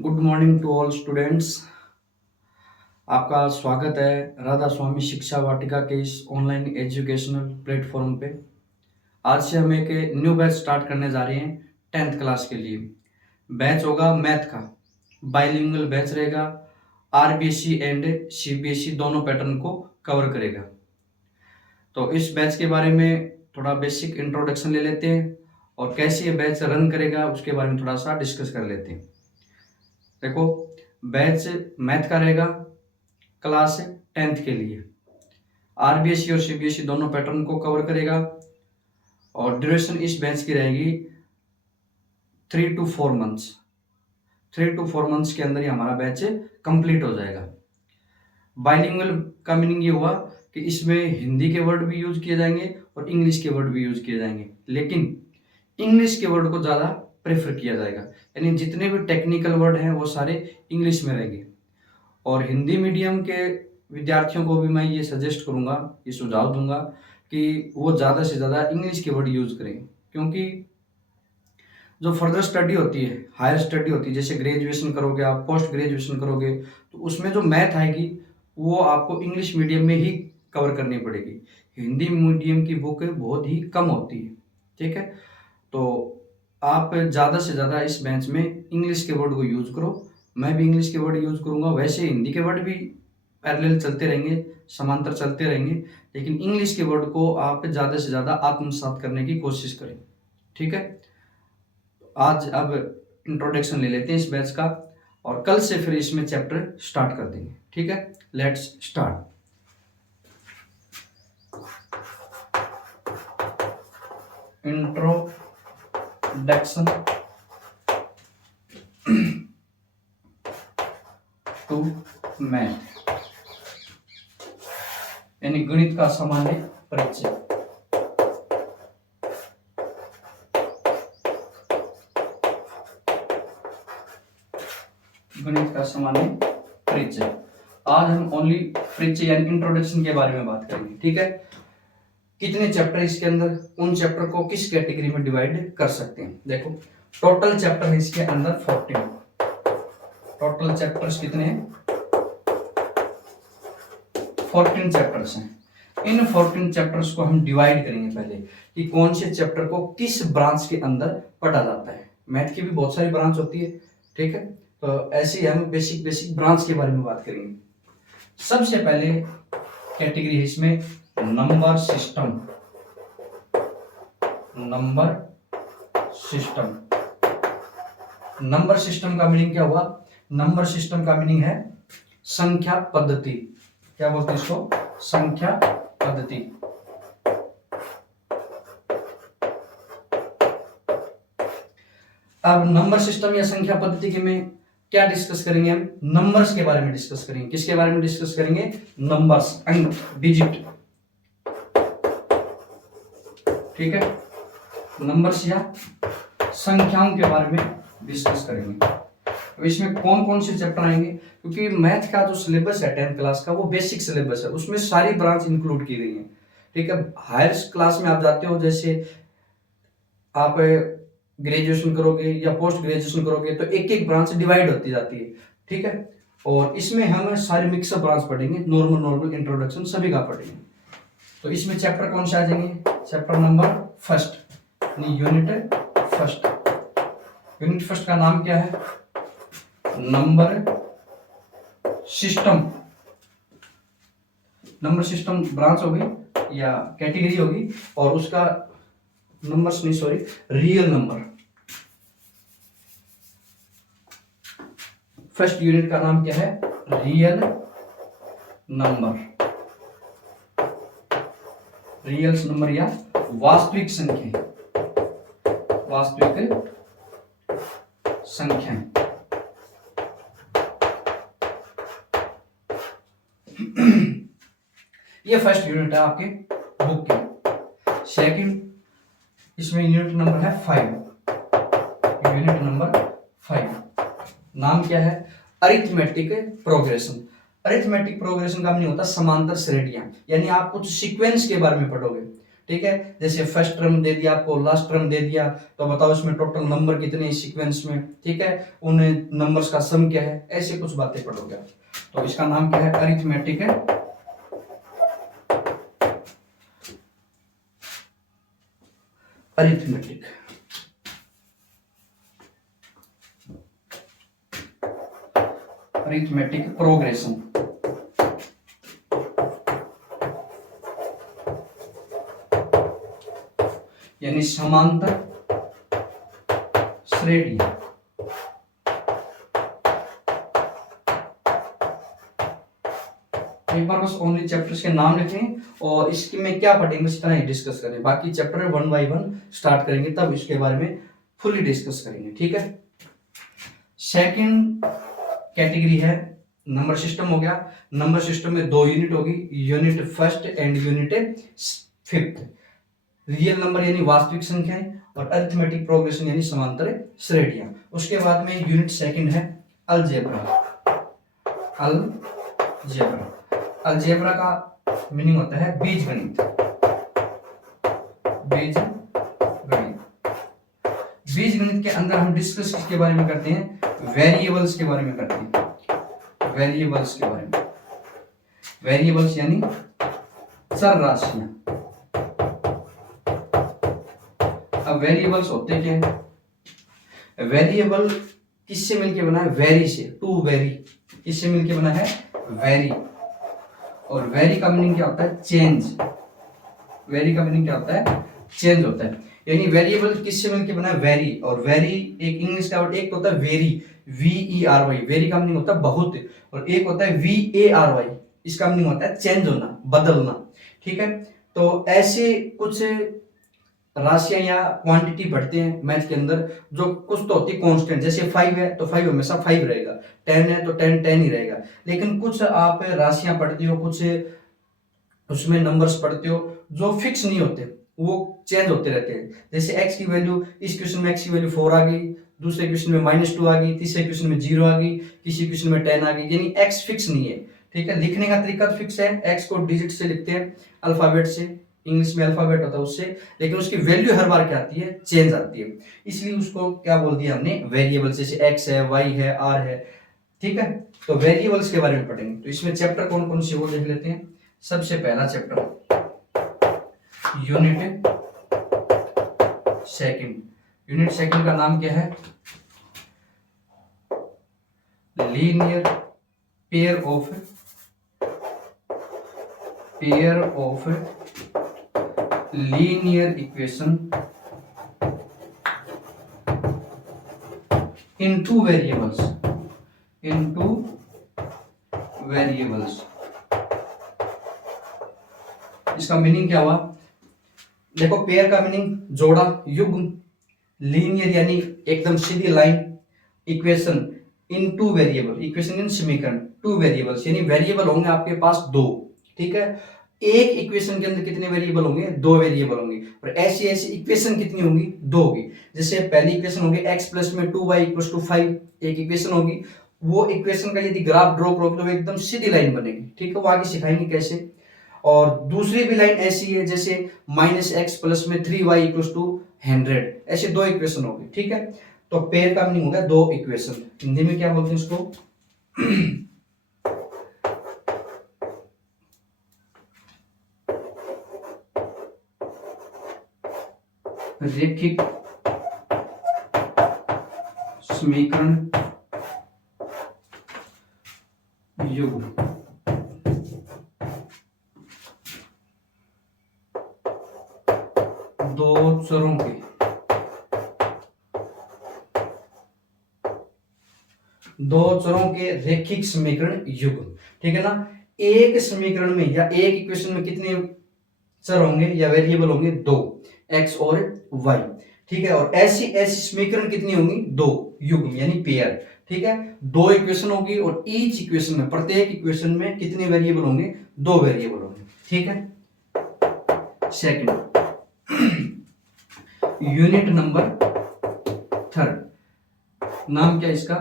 Good morning to all students. आपका स्वागत है राधा स्वामी शिक्षा वाटिका के इस ऑनलाइन एजुकेशनल प्लेटफॉर्म पे। आज से हम एक न्यू बैच स्टार्ट करने जा रहे हैं 10th क्लास के लिए। बैच होगा मैथ का, बाइलिंगुअल बैच रहेगा। आरबीएसई एंड सीबीएसई दोनों पैटर्न को कवर करेगा। तो इस बैच के बारे में थोड़ा बेसिक इंट्रोडक्शन ले लेते हैं और कैसे ये बैच रन करेगा उसके बारे में थोड़ा सा डिस्कस कर लेते हैं। देखो, बैच मैथ का रहेगा क्लास 10th के लिए। आरबीएसई और सीबीएसई दोनों पैटर्न को कवर करेगा और ड्यूरेशन इस बैच की रहेगी 3 to 4 मंथ्स। 3 to 4 मंथ्स के अंदर ही हमारा बैच कंप्लीट हो जाएगा। बाइलिंगुअल का मीनिंग ये हुआ कि इसमें हिंदी के वर्ड भी यूज किए जाएंगे और इंग्लिश के वर्ड भी यूज किए जाएंगे, लेकिन इंग्लिश के वर्ड को ज़्यादा प्रेफर किया जाएगा। यानी जितने भी टेक्निकल वर्ड हैं वो सारे इंग्लिश में रहेंगे। और हिंदी मीडियम के विद्यार्थियों को भी मैं ये सजेस्ट करूंगा, ये सुझाव दूंगा कि वो ज़्यादा से ज़्यादा इंग्लिश के वर्ड यूज़ करें, क्योंकि जो फर्दर स्टडी होती है, हायर स्टडी होती है, जैसे ग्रेजुएशन करोगे आप, पोस्ट ग्रेजुएशन करोगे, तो उसमें जो मैथ आएगी वो आपको इंग्लिश मीडियम में ही कवर करनी पड़ेगी। हिंदी मीडियम की बुक बहुत ही कम होती है। ठीक है, तो आप ज़्यादा से ज़्यादा इस बेंच में इंग्लिश के वर्ड को यूज़ करो। मैं भी इंग्लिश के वर्ड यूज़ करूँगा, वैसे हिंदी के वर्ड भी पैरेलल चलते रहेंगे, समांतर चलते रहेंगे, लेकिन इंग्लिश के वर्ड को आप ज़्यादा से ज़्यादा आत्मसात करने की कोशिश करें। ठीक है, आज अब इंट्रोडक्शन ले लेते हैं इस बैच का और कल से फिर इसमें चैप्टर स्टार्ट कर देंगे। ठीक है, let's start. Introduction to math, यानी गणित का सामान्य परिचय। गणित का सामान्य परिचय। आज हम ओनली परिचय यानी इंट्रोडक्शन के बारे में बात करेंगे। ठीक है, कितने चैप्टर इसके अंदर, उन चैप्टर को किस कैटेगरी में डिवाइड कर सकते हैं। देखो, टोटल चैप्टर है इसके अंदर 14। टोटल चैप्टर्स कितने हैं? 14 चैप्टर्स हैं। इन 14 चैप्टर्स को हम डिवाइड करेंगे पहले कि कौन से चैप्टर को किस ब्रांच के अंदर पढ़ा जाता है। मैथ की भी बहुत सारी ब्रांच होती है। ठीक है, तो ऐसे ही हम बेसिक ब्रांच के बारे में बात करेंगे। सबसे पहले कैटेगरी है इसमें number system. Number system, number system का मीनिंग क्या हुआ? नंबर सिस्टम का मीनिंग है संख्या पद्धति। क्या बोलते हैं इसको? संख्या पद्धति। अब नंबर सिस्टम या संख्या पद्धति के में क्या डिस्कस करेंगे? हम नंबर्स के बारे में डिस्कस करेंगे। किसके बारे में डिस्कस करेंगे? नंबर्स, अंक, डिजिट। ठीक है, नंबर्स या संख्याओं के बारे में डिस्कस करेंगे। तो इसमें कौन कौन से चैप्टर आएंगे? क्योंकि मैथ का जो सिलेबस है 10th क्लास का वो बेसिक सिलेबस है, उसमें सारी ब्रांच इंक्लूड की गई है। ठीक है, हायर क्लास में आप जाते हो, जैसे आप ग्रेजुएशन करोगे या पोस्ट ग्रेजुएशन करोगे तो एक एक ब्रांच डिवाइड होती जाती है। ठीक है, और इसमें हम सारे मिक्सअप ब्रांच पढ़ेंगे, नॉर्मल इंट्रोडक्शन सभी का पढ़ेंगे। तो इसमें चैप्टर कौन से आ जाएंगे? Chapter number first, unit first. Unit first का नाम क्या है? Number system. Number system branch होगी या कैटेगरी होगी और उसका नंबर्स नहीं, sorry, real number. First unit का नाम क्या है? Real number. रियल नंबर या वास्तविक संख्या, वास्तविक संख्या। ये फर्स्ट यूनिट है आपके बुक के। सेकंड, इसमें यूनिट नंबर है 5। यूनिट नंबर 5 नाम क्या है? Arithmetic progression. अरिथमेटिक प्रोग्रेशन का मीनिंग होता है समांतर श्रेणियां, यानी आप कुछ सीक्वेंस के बारे में पढ़ोगे। ठीक है, जैसे फर्स्ट टर्म दे दिया आपको, लास्ट टर्म दे दिया, तो बताओ इसमें टोटल नंबर कितने हैं सीक्वेंस में, ठीक है, उन नंबर्स का सम क्या है, ऐसे कुछ बातें पढ़ोगे। तो इसका नाम क्या है, अरिथमेटिक है, अरिथमेटिक। Arithmetic progression. यानी समांतर श्रेणियां। एक बार बस ओनली चैप्टर्स के नाम लिखें और इसके में क्या पढ़ेंगे इस तरह ही डिस्कस करें, बाकी चैप्टर 1 बाय 1 स्टार्ट करेंगे तब इसके बारे में फुली डिस्कस करेंगे, ठीक है। सेकंड कैटेगरी है नंबर सिस्टम हो गया। नंबर सिस्टम में दो यूनिट होगी, unit first and unit fifth. Real number यानी वास्तविक संख्याएं और अरिथमेटिक प्रोग्रेशन यानी समांतर श्रेणियां। उसके बाद में यूनिट सेकंड है अलजेब्रा। अलजेब्रा, अलजेब्रा का मीनिंग होता है बीजगणित। बीजगणित के अंदर हम डिस्कस किसके बारे में करते हैं, वेरिएबल्स के बारे में करते हैं, वेरिएबल्स के बारे में। वेरिएबल्स यानी चर राशियां। अब वेरिएबल्स होते क्या है, वेरिएबल किससे मिलके बना है, वेरी से, टू वेरी, किससे मिलके बना है, वेरी। और वेरी का मीनिंग क्या होता है, चेंज। वेरी का मीनिंग क्या होता है, चेंज होता है। यानी वेरिएबल किससे मिलके बना है, वेरी। और वेरी एक इंग्लिश का वर्ड, एक होता है वेरी, VERY, वेरी का मीनिंग होता है बहुत, और एक होता है VARY, इसका मीनिंग होता है चेंज होना, बदलना, ठीक है। तो ऐसे कुछ राशियां या क्वांटिटी बढ़ते हैं मैथ के अंदर, जो कुछ तो होती है कांस्टेंट, जैसे 5 है तो 5 हमेशा 5 रहेगा, 10 है तो 10 10 ही रहेगा। लेकिन कुछ आप राशियां पढ़ते हो, कुछ उसमें नंबर्स पढ़ते हो जो फिक्स नहीं होते, वो चेंज होते रहते हैं। जैसे x की वैल्यू, इस क्वेश्चन में x की वैल्यू 4 आ गई, दूसरे क्वेश्चन में -2 आ गई, तीसरे क्वेश्चन में 0 आ गई, किसी क्वेश्चन में 10 आ गई, यानी x फिक्स नहीं है, ठीक है। लिखने का तरीका तो फिक्स है, x को डिजिट से लिखते हैं, अल्फाबेट से, इंग्लिश में अल्फाबेट होता है उससे, लेकिन उसकी वैल्यू हर बार क्या आती है, चेंज आती है। इसलिए उसको क्या बोल दिया हमने, वेरिएबल। जैसे x है, y है, r है, ठीक है। तो वेरिएबल्स के बारे में पढ़ेंगे। तो इसमें चैप्टर कौन कौन से वो देख लेते हैं। सबसे पहला chapter unit second. Unit second का नाम क्या है, linear pair of linear equation in two variables, इसका मीनिंग क्या हुआ, देखो पेयर का मीनिंग जोड़ा, युग्म, लीनियर यानी एकदम सीधी line, equation in two variable, equation in समीकरण, टू वेरिएबल्स यानी वेरिएबल होंगे आपके पास दो, ठीक है। एक इक्वेशन के अंदर कितने वेरिएबल होंगे, दो वेरिएबल होंगे। और ऐसी ऐसी इक्वेशन कितनी होंगी, दो होगी। जैसे पहली इक्वेशन होगी x प्लस में 2y इक्वल्स टू 5, एक इक्वेशन होगी। वो इक्वेशन का यदि ग्राफ ड्रॉ करोगे तो एकदम सीधी लाइन बनेगी, ठीक है, वो आगे सिखाएंगे कैसे। और दूसरी भी लाइन ऐसी है, जैसे -x प्लस में 3y इक्वल्स टू 100, ऐसे दो इक्वेशन होगी, ठीक है। तो पेयर का मीनिंग होगा दो इक्वेशन। हिंदी में क्या बोलते हैं इसको, रैखिक समीकरण युग्म। दो चरों के रैखिक समीकरण युग्म, ठीक है ना। एक समीकरण में या एक इक्वेशन में कितने चर होंगे या वेरिएबल होंगे, दो, x और y, ठीक है। और ऐसी ऐसी समीकरण कितनी होंगी, दो, युग्म यानी पेयर, ठीक है। दो इक्वेशन होगी और ईच इक्वेशन में, प्रत्येक इक्वेशन में कितने वेरिएबल होंगे, दो वेरिएबल होंगे, ठीक है। सेकंड यूनिट नंबर थर्ड, नाम क्या इसका,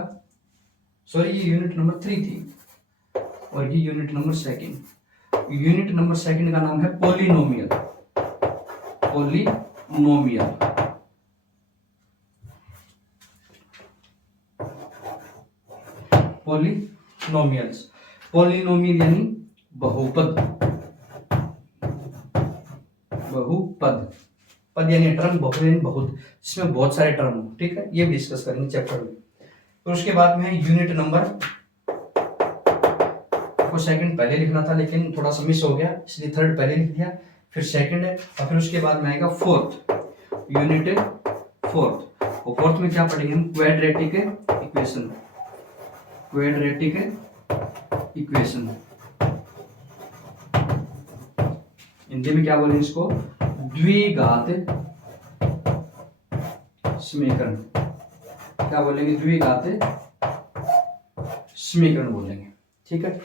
सॉरी ये यूनिट नंबर 3 थी और ये unit number second. Unit number second का नाम है पॉलिनोमियल। पॉलिनोमियल। पॉलिनोमियल्स, पॉलिनोमियल यानी बहुपद, बहुपद, पद यानी टर्म, बहुपद यानी बहुत, जिसमें बहुत सारे टर्म हो, ठीक है, ये भी डिस्कस करेंगे चैप्टर में। तो उसके बाद में यूनिट नंबर, आपको सेकंड पहले लिखना था लेकिन थोड़ा सा मिस हो गया, इसलिए थर्ड पहले लिख दिया, फिर सेकंड है, और फिर उसके बाद में आएगा फोर्थ, यूनिट फोर्थ। और फोर्थ में क्या पढ़ेंगे हम? Quadratic equation, quadratic equation, Hindi में क्या बोलेंगे इसको? द्विघात समीकरण, क्या बोलेंगे? द्विघात समीकरण बोलेंगे, ठीक है।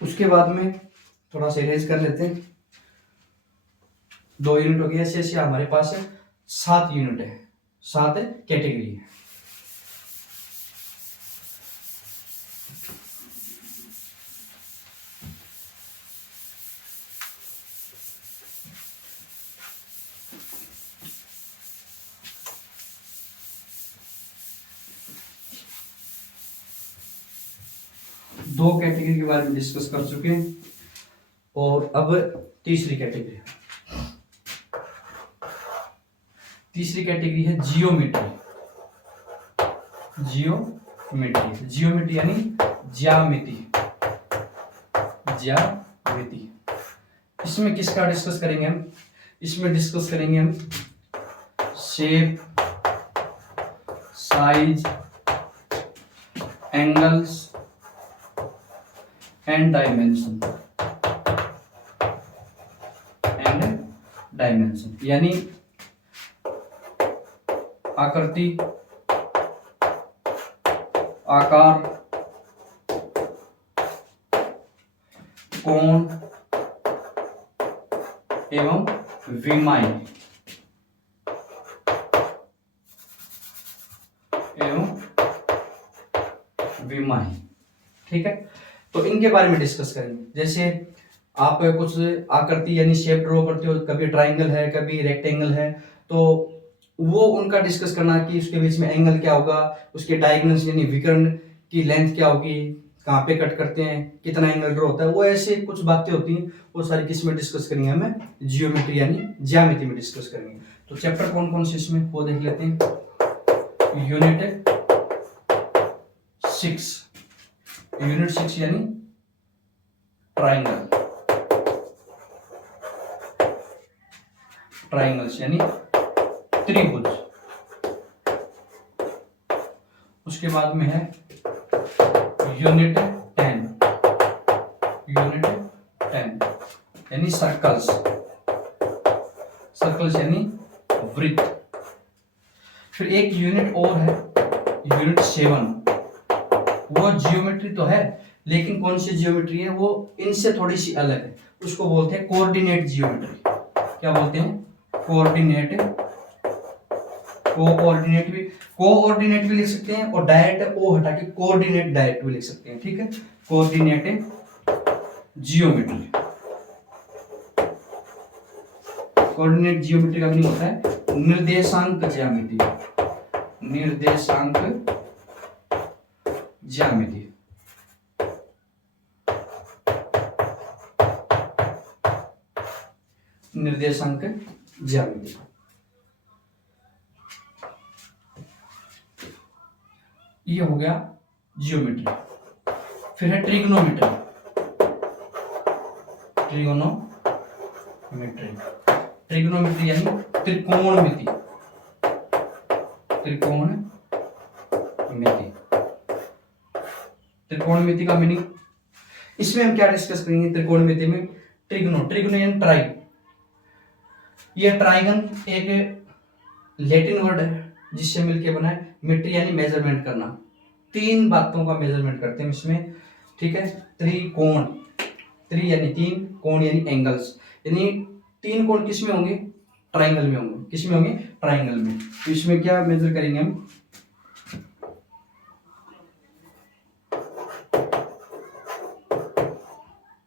उसके बाद में थोड़ा सा इरेज कर लेते हैं, 2 यूनिट हो गया, ऐसे हमारे पास है 7 यूनिट है, 7 कैटेगरी है। दो कैटेगरी के बारे में डिस्कस कर चुके हैं, और अब तीसरी कैटेगरी, तीसरी कैटेगरी है जियोमेट्री, जियोमेट्री, जियोमेट्री यानी ज्यामिति, ज्यामिति। इसमें किसका डिस्कस करेंगे हम? इसमें डिस्कस करेंगे हम shape, size, angles and dimension, यानी आकृति, आकार, कोण एवं विमाएं, ठीक है। तो इनके बारे में डिस्कस करेंगे। जैसे आप कुछ आकृति यानी शेप ड्रॉ करते हो, कभी ट्राइंगल है, कभी रेक्टेंगल है, तो वो उनका डिस्कस करना कि उसके बीच में एंगल क्या होगा, उसके डायगोनल्स यानी विकर्ण की लेंथ क्या होगी, कहाँ पे कट करते हैं, कितना एंगल ड्रॉ होता है, वो ऐसे कुछ बातें होती हैं, वो सारी किस में डिस्कस करेंगे? हमें जियोमेट्री यानी ज्यामिति में डिस्कस करेंगे। तो चैप्टर कौन कौन से इसमें वो देख लेते हैं। यूनिट 6, यूनिट 6 यानी ट्राइंगल, ट्राइंगल्स यानी त्रिभुज। उसके बाद में है यूनिट 10, यूनिट 10 यानी सर्कल्स, सर्कल्स यानी वृत्त। फिर एक यूनिट और है, यूनिट 7, वो जियोमेट्री तो है लेकिन कौन सी जियोमेट्री है, वो इनसे थोड़ी सी अलग है, उसको बोलते हैं कोऑर्डिनेट जियोमेट्री। क्या बोलते हैं? कोऑर्डिनेट, कोऑर्डिनेट भी लिख सकते हैं, और डायरेक्ट ओ हटा के कोऑर्डिनेट डायरेक्ट भी लिख सकते हैं, ठीक है। कोऑर्डिनेट जियोमेट्री, कोऑर्डिनेट जियोमेट्री का मीनिंग होता है निर्देशांक ज्यामिति, निर्देशांक ज्यामिति। निर्देशांक ज्यामिति। ये हो गया जियोमेट्री। फिर है ट्रिग्नोमेट्री, ट्रिग्नोमेट्री, ट्रिग्नोमेट्री यानी त्रिकोणमिति, त्रिकोणमिति, त्रिकोणमिति का मीनिंग, इसमें हम क्या डिस्कस करेंगे त्रिकोणमिति में? ट्रिग्नो यानी ट्राई, ये ट्राइगन एक लैटिन वर्ड है जिससे मिलके बना है। मेट्री यानी मेजरमेंट करना, 3 बातों का मेजरमेंट करते हैं इसमें, ठीक है। त्रिकोण, त्रि यानी 3, कोण यानी एंगल्स, यानी 3 कोण किस में होंगे? ट्राइंगल में होंगे। किस में होंगे? ट्राइंगल में। तो इसमें क्या मेजर करेंगे हम?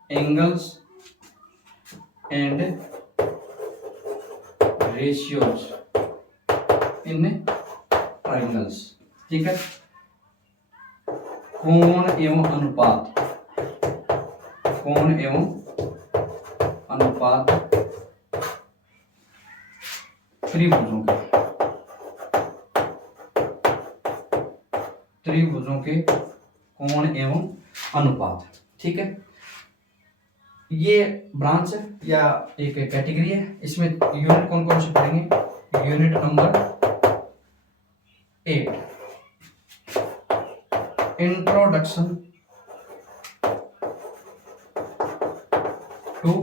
Angles and ratios in triangles. ठीक है, कोण एवं अनुपात, कोण एवं अनुपात त्रिभुजों के, त्रिभुजों के कोण एवं अनुपात। ठीक है, ये ब्रांच या एक कैटेगरी है। इसमें यूनिट कौन कौन से पढ़ेंगे? Unit number 8, introduction to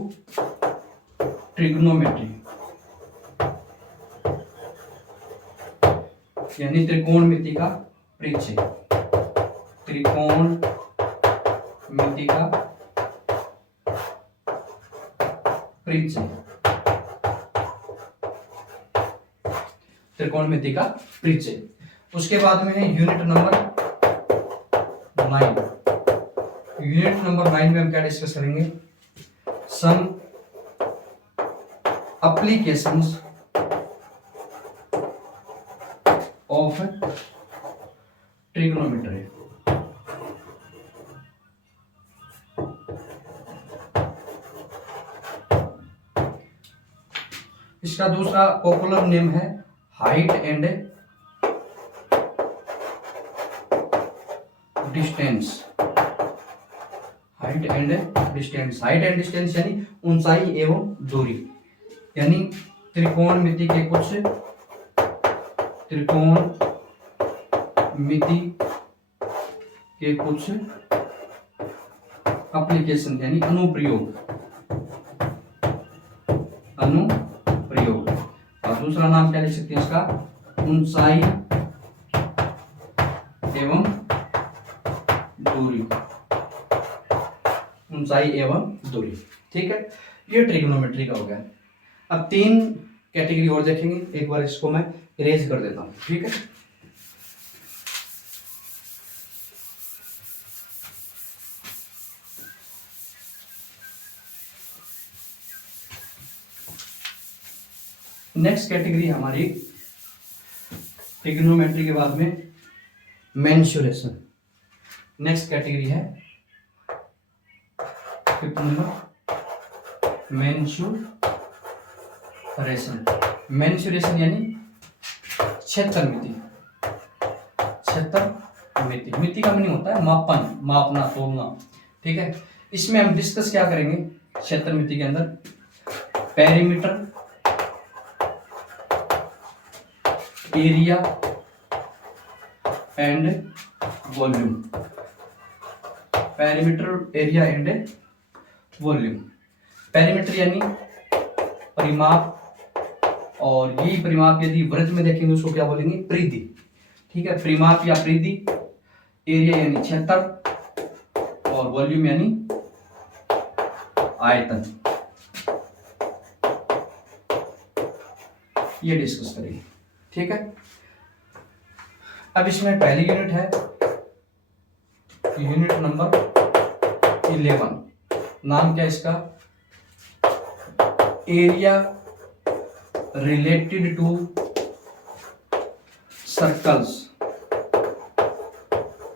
trigonometry, यानी त्रिकोणमिति का परिचय, त्रिकोणमिति का परिचय, त्रिकोणमिति का परिचय। उसके बाद में है यूनिट नंबर 9। यूनिट नंबर 9 में हम क्या डिस्कस करेंगे? Some applications of trigonometry. इसका दूसरा पॉपुलर नेम है height and distance. Height and distance, height and distance यानी ऊंचाई एवं दूरी, यानी त्रिकोणमिति के कुछ, त्रिकोणमिति के कुछ एप्लीकेशन यानी अनुप्रयोग, अनुप्रयोग। और दूसरा नाम क्या लिख सकते हैं इसका? ऊंचाई एवं दूरी, ऊंचाई एवं दूरी। ठीक है, ये ट्रिग्नोमेट्री का हो गया। अब 3 कैटेगरी और देखेंगे, एक बार इसको मैं इरेज कर देता हूं। ठीक है, नेक्स्ट कैटेगरी हमारी ट्रिग्नोमेट्री के बाद में मेंसुरेशन। नेक्स्ट कैटेगरी है 5th नंबर मेंसुरेशन। मेंसुरेशन यानी क्षेत्रमिति। क्षेत्रमिति, मिति का मीनिंग होता है मापन, मापना, तोलना। ठीक है, इसमें हम डिस्कस क्या करेंगे क्षेत्रमिति के अंदर? Perimeter, area and volume. Perimeter, area and volume. Perimeter यानी परिमाप, और यही परिमाप यदि वृत्त में देखेंगे उसको क्या बोलेंगे? परिधि। ठीक है, परिमाप या परिधि। एरिया यानी क्षेत्र, और वॉल्यूम यानी आयतन। ये डिस्कस करेंगे। ठीक है, अब इसमें पहली यूनिट है यूनिट नंबर 11। नाम क्या इसका? Area related to circles.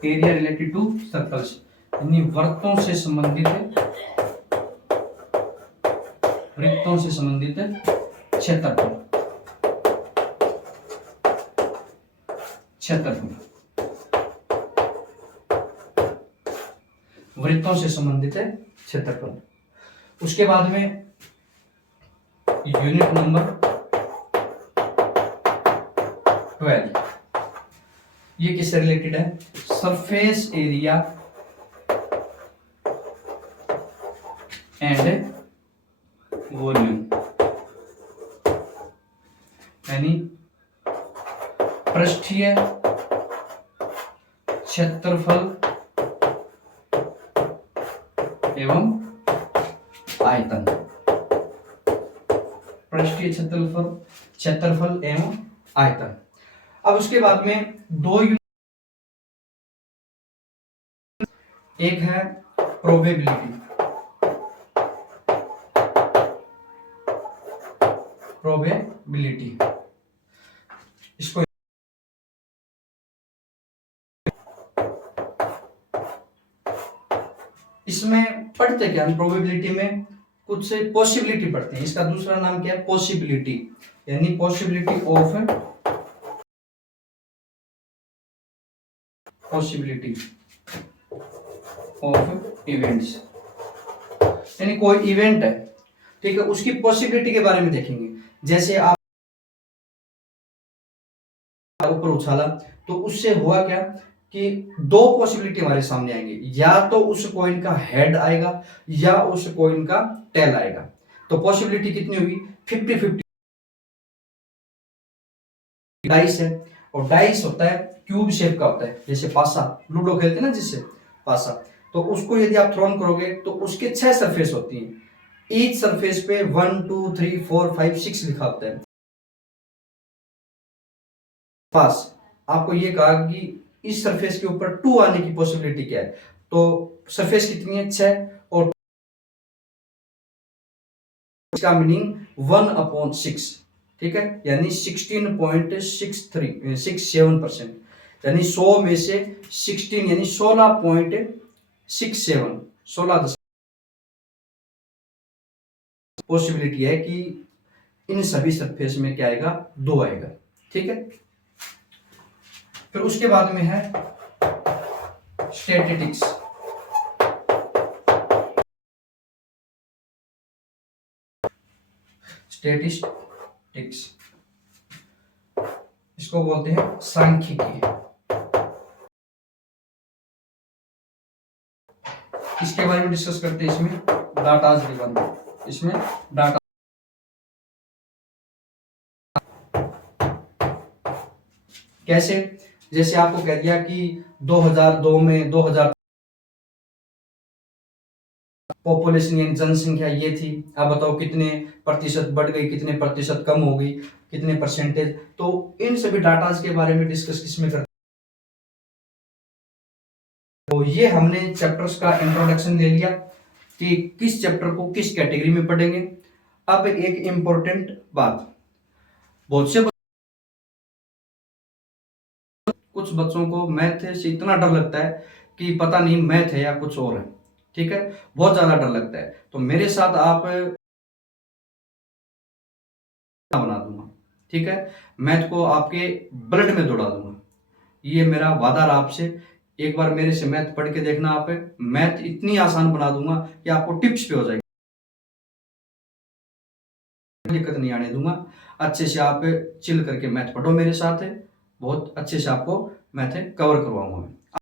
Area related to circles यानी वृत्तों से संबंधित, वृत्तों से संबंधित क्षेत्रफल, क्षेत्रफल, वृत्तों से संबंधित है क्षेत्रफल। उसके बाद में यूनिट नंबर 12, ये किससे रिलेटेड है? सरफेस एरिया एंड वॉल्यूम, यानी पृष्ठीय क्षेत्रफल एवं आयतन। पृष्ठीय क्षेत्रफल, क्षेत्रफल एवं आयतन। अब उसके बाद में 2 यूनिट, एक है प्रोबेबिलिटी, प्रोबेबिलिटी। इसको इसमें पढ़ते क्या, प्रोबेबिलिटी में कुछ से पॉसिबिलिटी पढ़ते हैं। इसका दूसरा नाम क्या है, पॉसिबिलिटी, यानी पॉसिबिलिटी ऑफ इवेंट्स, यानी कोई इवेंट है, ठीक है, उसकी पॉसिबिलिटी के बारे में देखेंगे। जैसे आप ऊपर उछाला तो उससे हुआ क्या कि दो पॉसिबिलिटी हमारे सामने आएंगे, या तो उस कॉइन का हेड आएगा या उस कॉइन का टेल आएगा। तो पॉसिबिलिटी कितनी हुई, 50-50। डाइस है, और डाइस होता है क्यूब शेप का होता है, जैसे पासा, लूडो खेलते हैं ना जिससे पासा, तो उसको यदि आप थ्रोन करोगे तो उसके 6 सरफेस होती हैं। ईच सरफेस पे 1 2 3 4 5 6 लिखा होता है। पास आपको ये कहा कि इस सरफेस के ऊपर 2 आने की पॉसिबिलिटी क्या है, तो सरफेस कितनी है, 6, और इसका मीनिंग 1/6, ठीक है, यानी 16.67%, यानी 100 में से 16 यानी 16.67, 16 पॉसिबिलिटी है कि इन सभी सरफेस में क्या आएगा, 2 आएगा, ठीक है। फिर उसके बाद में है स्टैटिस्टिक्स। स्टैटिस्टिक्स इसको बोलते हैं सांख्यिकी। इसके बारे में डिस्कस करते हैं, इसमें डाटाज के बारे में, इसमें डाटा कैसे, जैसे आपको कह दिया कि 2002 में 2000 पॉपुलेशन यानी जनसंख्या ये थी, अब बताओ कितने प्रतिशत बढ़ गई, कितने प्रतिशत कम हो गई, कितने परसेंटेज। तो इन सभी डाटाज के बारे में डिस्कस किसमें करते हैं। तो ये हमने चैप्टर्स का इंट्रोडक्शन ले लिया कि किस चैप्टर को किस कैटेगरी में पढ़ेंगे। अब एक इंपॉर्टेंट बात, बहुत से कुछ बच्चों को मैथ से इतना डर लगता है कि पता नहीं मैथ है या कुछ और है, ठीक है, बहुत ज्यादा डर लगता है। तो मेरे साथ आप बना दूंगा, ठीक है, मैथ को आपके ब्लड में दौड़ा दूंगा, ये मेरा वादा रहा आपसे। एक बार मेरे से मैथ पढ़ के देखना, आप मैथ इतनी आसान बना दूंगा कि आपको टिप्स पे हो जाएगी, दिक्कत नहीं आने दूंगा। अच्छे से आप चिल करके मैथ पढ़ो मेरे साथ, बहुत अच्छे से आपको मैथ कवर करवाऊंगा मैं।